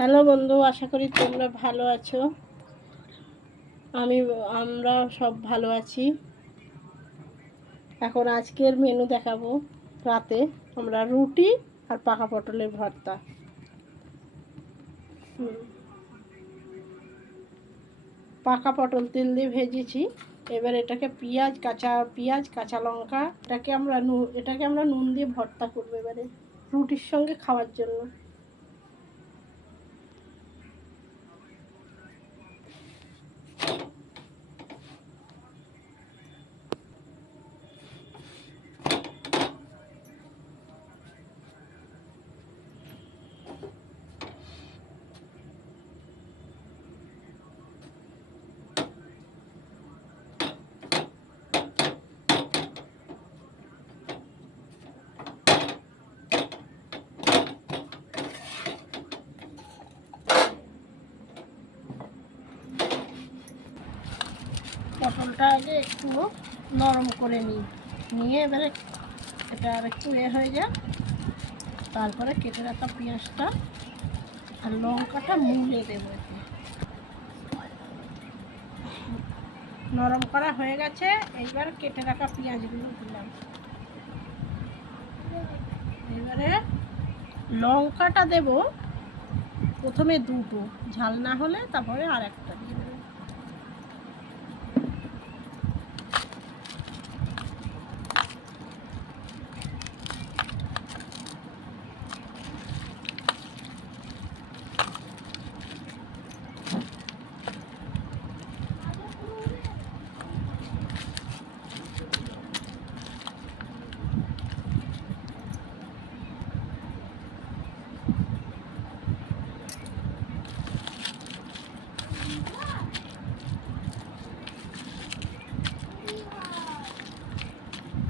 Hello বন্ধু, আশা করি তোমরা ভালো আছো। আমরা সব ভালো আছি। এখন আজকের মেনু দেখাবো। রাতে আমরা রুটি আর পাকা পটলের ভর্তা। পাকা পটল তেল দিয়ে ভেজেছি। এবার এটাকে পেঁয়াজ কাঁচা লঙ্কা এটাকে আমরা নুন দিয়ে ভর্তা করবো এবারে রুটির সঙ্গে খাওয়ার জন্য। পটলটা আগে একটু নরম করে নিয়ে এবারে এটা আর একটু হয়ে যায়। তারপরে কেটে রাখা পেঁয়াজটা আর লঙ্কাটা মুলে দেবো। নরম করা হয়ে গেছে। এইবার কেটে রাখা পেঁয়াজগুলো দিলাম। এবারে লঙ্কাটা দেব প্রথমে দুটো, ঝাল না হলে তারপরে আর একটা দিয়ে দেবো।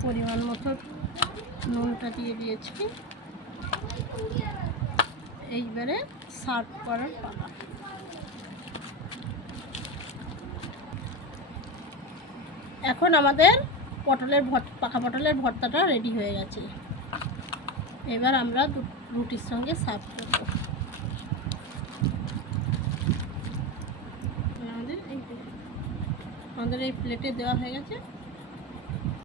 পরিমাণ মতো নুনটা দিয়ে দিয়েছি। এইবারে সার্ভ করার পালা। এখন আমাদের পাকা পটলের ভর্তাটা রেডি হয়ে গেছে। এবার আমরা রুটির সঙ্গে সার্ভ করব। আমাদের এই প্লেটে দেওয়া হয়ে গেছে।